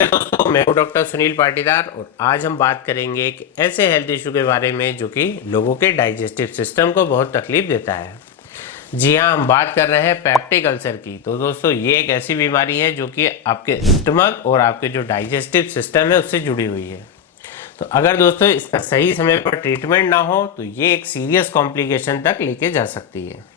नमस्ते दोस्तों, मैं हूं डॉक्टर सुनील पाटीदार और आज हम बात करेंगे एक ऐसे हेल्थ इशू के बारे में जो कि लोगों के डाइजेस्टिव सिस्टम को बहुत तकलीफ देता है। जी हाँ, हम बात कर रहे हैं पेप्टिक अल्सर की। तो दोस्तों, ये एक ऐसी बीमारी है जो कि आपके स्टमक और आपके जो डाइजेस्टिव सिस्टम है उससे जुड़ी हुई है। तो अगर दोस्तों इसका सही समय पर ट्रीटमेंट ना हो तो ये एक सीरियस कॉम्प्लिकेशन तक लेके जा सकती है।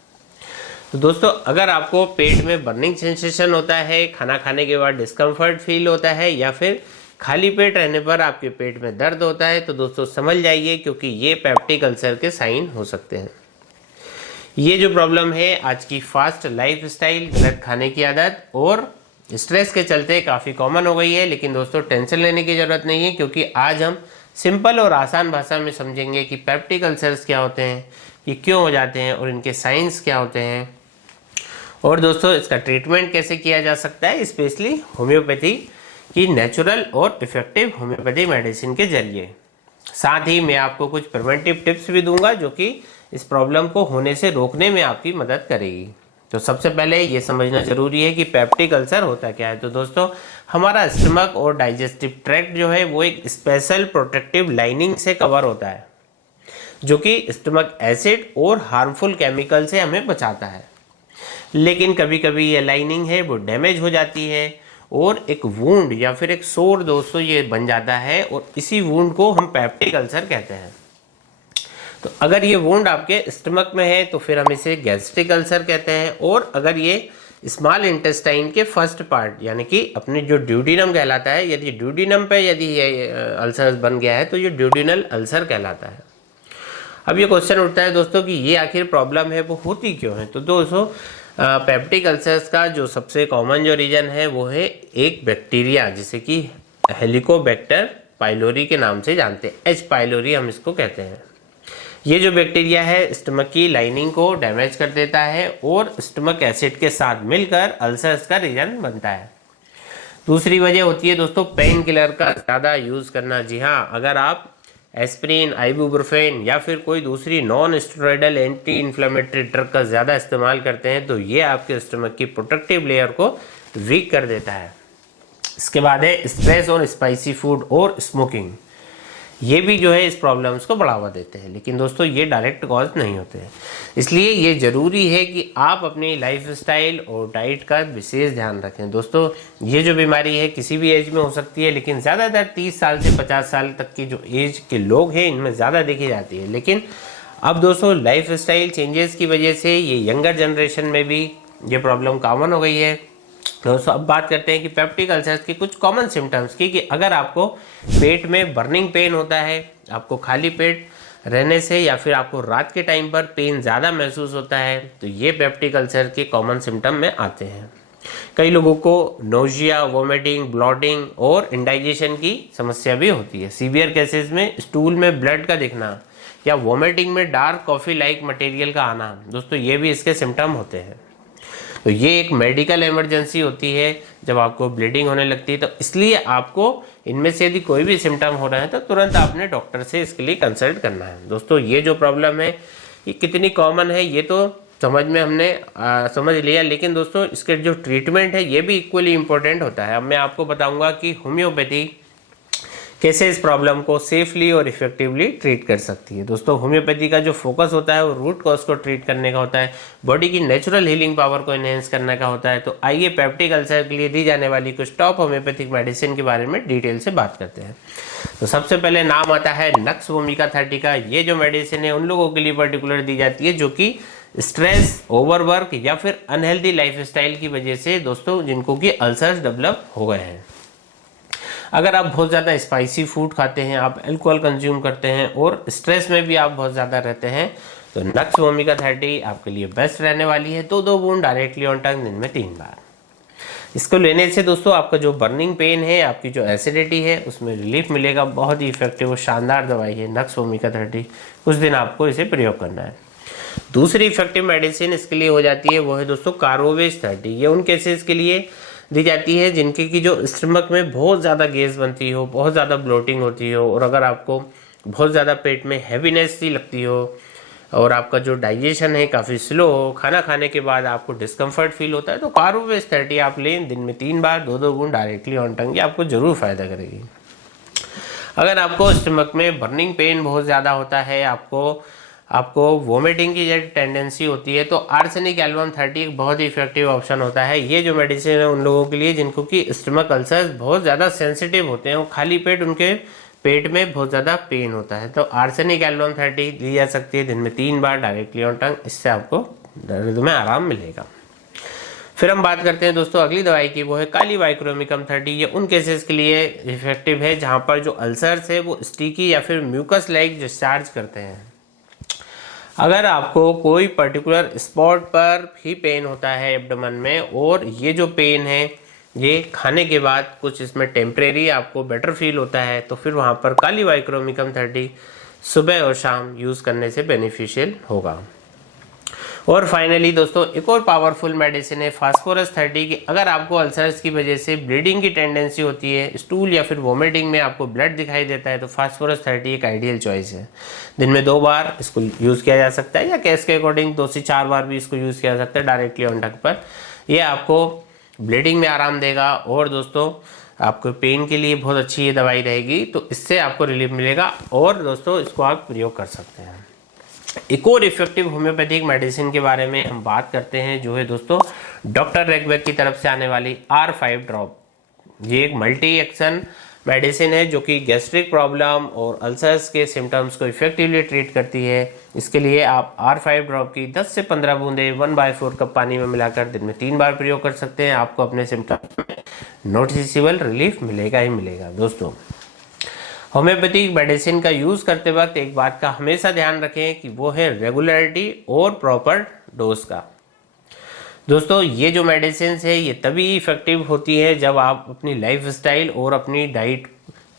तो दोस्तों, अगर आपको पेट में बर्निंग सेंसेशन होता है, खाना खाने के बाद डिस्कम्फर्ट फील होता है या फिर खाली पेट रहने पर आपके पेट में दर्द होता है, तो दोस्तों समझ जाइए, क्योंकि ये पेप्टिक अल्सर के साइन हो सकते हैं। ये जो प्रॉब्लम है आज की फास्ट लाइफ स्टाइल, गलत खाने की आदत और स्ट्रेस के चलते काफ़ी कॉमन हो गई है। लेकिन दोस्तों टेंशन लेने की ज़रूरत नहीं है, क्योंकि आज हम सिंपल और आसान भाषा में समझेंगे कि पेप्टिक अल्सर्स क्या होते हैं, ये क्यों हो जाते हैं और इनके साइंस क्या होते हैं, और दोस्तों इसका ट्रीटमेंट कैसे किया जा सकता है, स्पेशली होम्योपैथी की नेचुरल और इफेक्टिव होम्योपैथी मेडिसिन के जरिए। साथ ही मैं आपको कुछ प्रिवेंटिव टिप्स भी दूंगा जो कि इस प्रॉब्लम को होने से रोकने में आपकी मदद करेगी। तो सबसे पहले ये समझना जरूरी है कि पेप्टिक अल्सर होता क्या है। तो दोस्तों, हमारा स्टमक और डाइजेस्टिव ट्रैक्ट जो है वो एक स्पेशल प्रोटेक्टिव लाइनिंग से कवर होता है, जो कि स्टमक एसिड और हार्मफुल केमिकल से हमें बचाता है। लेकिन कभी कभी ये लाइनिंग है वो डैमेज हो जाती है और एक वुंड या फिर एक सोर दोस्तों ये बन जाता है, और इसी वुंड को हम पेप्टिक अल्सर कहते हैं। तो अगर ये वुंड आपके स्टमक में है तो फिर हम इसे गैस्ट्रिक अल्सर कहते हैं, और अगर ये स्मॉल इंटेस्टाइन के फर्स्ट पार्ट यानी कि अपने जो ड्यूडिनम कहलाता है, यदि ड्यूडिनम पे यदि ये अल्सर बन गया है तो ये ड्यूडिनल अल्सर कहलाता है। अब ये क्वेश्चन उठता है दोस्तों कि ये आखिर प्रॉब्लम है वो होती क्यों है। तो दोस्तों, पेप्टिक अल्सर्स का जो सबसे कॉमन जो रीजन है वो है एक बैक्टीरिया, जिसे कि हेलिकोबैक्टर पाइलोरी के नाम से जानते हैं, एच पाइलोरी हम इसको कहते हैं। ये जो बैक्टीरिया है स्टमक की लाइनिंग को डैमेज कर देता है और स्टमक एसिड के साथ मिलकर अल्सर्स का रीजन बनता है। दूसरी वजह होती है दोस्तों पेन किलर का ज़्यादा यूज़ करना। जी हाँ, अगर आप एस्प्रिन, आइबुप्रोफेन या फिर कोई दूसरी non steroidal anti inflammatory drug का ज़्यादा इस्तेमाल करते हैं तो ये आपके स्टमक की प्रोटेक्टिव लेयर को वीक कर देता है। इसके बाद है स्ट्रेस और स्पाइसी फूड और स्मोकिंग। ये भी जो है इस प्रॉब्लम्स को बढ़ावा देते हैं, लेकिन दोस्तों ये डायरेक्ट कॉज नहीं होते हैं। इसलिए ये ज़रूरी है कि आप अपनी लाइफ स्टाइल और डाइट का विशेष ध्यान रखें। दोस्तों, ये जो बीमारी है किसी भी एज में हो सकती है, लेकिन ज़्यादातर 30 साल से 50 साल तक की जो एज के लोग हैं इनमें ज़्यादा देखी जाती है। लेकिन अब दोस्तों लाइफ स्टाइल चेंजेस की वजह से ये यंगर जनरेशन में भी ये प्रॉब्लम कॉमन हो गई है। दोस्तों, अब बात करते हैं कि पेप्टिक अल्सर्स की कुछ कॉमन सिम्टम्स की, कि अगर आपको पेट में बर्निंग पेन होता है, आपको खाली पेट रहने से या फिर आपको रात के टाइम पर पेन ज़्यादा महसूस होता है, तो ये पेप्टिक अल्सर के कॉमन सिम्टम में आते हैं। कई लोगों को नोजिया, वोमिटिंग, ब्लॉटिंग और इंडाइजेशन की समस्या भी होती है। सीवियर केसेस में स्टूल में ब्लड का दिखना या वोमिटिंग में डार्क कॉफ़ी लाइक मटेरियल का आना, दोस्तों ये भी इसके सिम्टम होते हैं। तो ये एक मेडिकल इमरजेंसी होती है जब आपको ब्लीडिंग होने लगती है। तो इसलिए आपको इनमें से यदि कोई भी सिम्टम हो रहा है तो तुरंत आपने डॉक्टर से इसके लिए कंसल्ट करना है। दोस्तों, ये जो प्रॉब्लम है ये कितनी कॉमन है ये तो समझ में हमने समझ लिया, लेकिन दोस्तों इसके जो ट्रीटमेंट है ये भी इक्वली इम्पोर्टेंट होता है। अब मैं आपको बताऊंगा कि होम्योपैथी कैसे इस प्रॉब्लम को सेफली और इफेक्टिवली ट्रीट कर सकती है। दोस्तों, होम्योपैथी का जो फोकस होता है वो रूट कॉज को ट्रीट करने का होता है, बॉडी की नेचुरल हीलिंग पावर को एनहेंस करने का होता है। तो आइए पेप्टिक अल्सर के लिए दी जाने वाली कुछ टॉप होम्योपैथिक मेडिसिन के बारे में डिटेल से बात करते हैं। तो सबसे पहले नाम आता है नक्स वोमिका 30 का। ये जो मेडिसिन है उन लोगों के लिए पर्टिकुलर दी जाती है जो कि स्ट्रेस, ओवरवर्क या फिर अनहेल्दी लाइफ स्टाइल की वजह से दोस्तों जिनको कि अल्सर्स डेवलप हो गए हैं। अगर आप बहुत ज़्यादा स्पाइसी फूड खाते हैं, आप अल्कोहल कंज्यूम करते हैं और स्ट्रेस में भी आप बहुत ज़्यादा रहते हैं, तो नक्स वोमिका 30 आपके लिए बेस्ट रहने वाली है। 2 बूंद डायरेक्टली ऑन टंग दिन में 3 बार। इसको लेने से दोस्तों आपका जो बर्निंग पेन है, आपकी जो एसिडिटी है उसमें रिलीफ मिलेगा। बहुत ही इफेक्टिव और शानदार दवाई है नक्स वोमिका 30। कुछ दिन आपको इसे प्रयोग करना है। दूसरी इफेक्टिव मेडिसिन इसके लिए हो जाती है वो है दोस्तों कार्बोवेज 30। ये उन केसेस के लिए दी जाती है जिनकी की जो स्टमक में बहुत ज़्यादा गैस बनती हो, बहुत ज़्यादा ब्लोटिंग होती हो, और अगर आपको बहुत ज़्यादा पेट में हैवीनेस सी लगती हो, और आपका जो डाइजेशन है काफ़ी स्लो हो, खाना खाने के बाद आपको डिस्कम्फर्ट फील होता है, तो कार्बोवेज 30 आप लें दिन में 3 बार 2-2 बूंद डायरेक्टली ऑन टंग, ये आपको ज़रूर फ़ायदा करेगी। अगर आपको स्टमक में बर्निंग पेन बहुत ज़्यादा होता है, आपको वोमिटिंग की टेंडेंसी होती है, तो आर्सेनिक एल्बम 30 एक बहुत ही इफेक्टिव ऑप्शन होता है। ये जो मेडिसिन है उन लोगों के लिए जिनको कि स्टमक अल्सर्स बहुत ज़्यादा सेंसिटिव होते हैं और खाली पेट उनके पेट में बहुत ज़्यादा पेन होता है, तो आर्सेनिक एल्बम 30 ली जा सकती है दिन में 3 बार डायरेक्टली ऑन टंग, इससे आपको दर्द में आराम मिलेगा। फिर हम बात करते हैं दोस्तों अगली दवाई की, वो है काली वाइक्रोमिकम 30। ये उन केसेस के लिए इफेक्टिव है जहाँ पर जो अल्सर्स है वो स्टिकी या फिर म्यूकस लाइक डिस्चार्ज करते हैं। अगर आपको कोई पर्टिकुलर स्पॉट पर भी पेन होता है एब्डोमेन में, और ये जो पेन है ये खाने के बाद कुछ इसमें टेम्परेरी आपको बेटर फील होता है, तो फिर वहाँ पर काली वाइक्रोमिकम 30 सुबह और शाम यूज़ करने से बेनिफिशियल होगा। और फाइनली दोस्तों एक और पावरफुल मेडिसिन है फास्फोरस 30 की। अगर आपको अल्सर्स की वजह से ब्लीडिंग की टेंडेंसी होती है, स्टूल या फिर वोमिटिंग में आपको ब्लड दिखाई देता है, तो फास्फोरस 30 एक आइडियल चॉइस है। दिन में 2 बार इसको यूज़ किया जा सकता है, या केस के अकॉर्डिंग 2 से 4 बार भी इसको यूज़ किया जा सकता है डायरेक्टली ऑन टंग पर। यह आपको ब्लीडिंग में आराम देगा और दोस्तों आपको पेन के लिए बहुत अच्छी ये दवाई रहेगी, तो इससे आपको रिलीफ मिलेगा और दोस्तों इसको आप प्रयोग कर सकते हैं। एक और इफेक्टिव होम्योपैथिक मेडिसिन के बारे में हम बात करते हैं, जो है दोस्तों डॉक्टर रेगबैक की तरफ से आने वाली R5 ड्रॉप। ये एक मल्टी एक्शन मेडिसिन है जो कि गैस्ट्रिक प्रॉब्लम और अल्सर्स के सिम्टम्स को इफेक्टिवली ट्रीट करती है। इसके लिए आप R5 ड्रॉप की 10 से 15 बूंदे 1/4 कप पानी में मिलाकर दिन में 3 बार प्रयोग कर सकते हैं। आपको अपने सिम्टम्स में नोटिसेबल रिलीफ मिलेगा ही मिलेगा। दोस्तों होम्योपैथिक मेडिसिन का यूज़ करते वक्त एक बात का हमेशा ध्यान रखें कि वो है रेगुलरिटी और प्रॉपर डोज का। दोस्तों ये जो मेडिसिन है ये तभी इफेक्टिव होती है जब आप अपनी लाइफस्टाइल और अपनी डाइट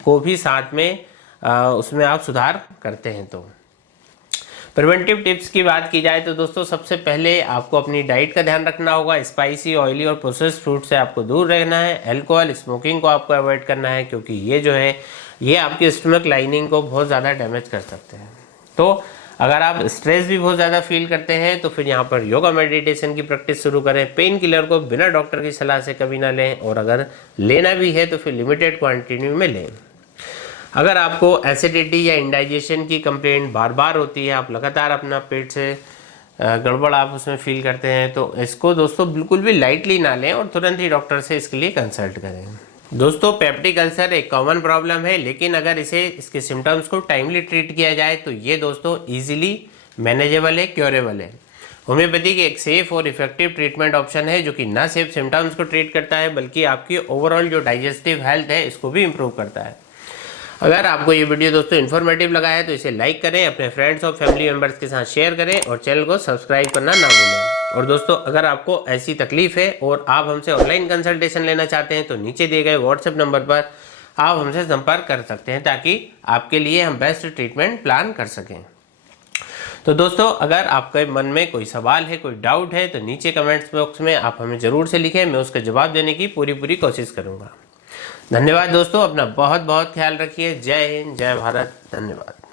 को भी साथ में उसमें आप सुधार करते हैं। तो प्रिवेंटिव टिप्स की बात की जाए तो दोस्तों सबसे पहले आपको अपनी डाइट का ध्यान रखना होगा। स्पाइसी, ऑयली और प्रोसेस्ड फूड से आपको दूर रहना है। अल्कोहल, स्मोकिंग को आपको अवॉइड करना है, क्योंकि ये जो है ये आपकी स्टमक लाइनिंग को बहुत ज़्यादा डैमेज कर सकते हैं। तो अगर आप स्ट्रेस भी बहुत ज़्यादा फील करते हैं तो फिर यहाँ पर योगा मेडिटेशन की प्रैक्टिस शुरू करें। पेन किलर को बिना डॉक्टर की सलाह से कभी ना लें, और अगर लेना भी है तो फिर लिमिटेड क्वांटिटी में लें। अगर आपको एसिडिटी या इंडाइजेशन की कंप्लेंट बार बार होती है, आप लगातार अपना पेट से गड़बड़ आप उसमें फील करते हैं, तो इसको दोस्तों बिल्कुल भी लाइटली ना लें और तुरंत ही डॉक्टर से इसके लिए कंसल्ट करें। दोस्तों पेप्टिक अल्सर एक कॉमन प्रॉब्लम है, लेकिन अगर इसके सिम्टम्स को टाइमली ट्रीट किया जाए तो ये दोस्तों इजीली मैनेजेबल है, क्योरेबल है। होम्योपैथिक एक सेफ और इफेक्टिव ट्रीटमेंट ऑप्शन है जो कि न सिर्फ सिम्टम्स को ट्रीट करता है बल्कि आपकी ओवरऑल जो डाइजेस्टिव हेल्थ है इसको भी इम्प्रूव करता है। अगर आपको ये वीडियो दोस्तों इन्फॉर्मेटिव लगा है तो इसे लाइक करें, अपने फ्रेंड्स और फैमिली मेम्बर्स के साथ शेयर करें और चैनल को सब्सक्राइब करना ना भूलें। और दोस्तों अगर आपको ऐसी तकलीफ है और आप हमसे ऑनलाइन कंसल्टेशन लेना चाहते हैं तो नीचे दिए गए व्हाट्सएप नंबर पर आप हमसे संपर्क कर सकते हैं, ताकि आपके लिए हम बेस्ट ट्रीटमेंट प्लान कर सकें। तो दोस्तों अगर आपके मन में कोई सवाल है, कोई डाउट है, तो नीचे कमेंट्स बॉक्स में आप हमें ज़रूर से लिखें, मैं उसका जवाब देने की पूरी कोशिश करूँगा। धन्यवाद दोस्तों, अपना बहुत बहुत ख्याल रखिए। जय हिंद, जय भारत, धन्यवाद।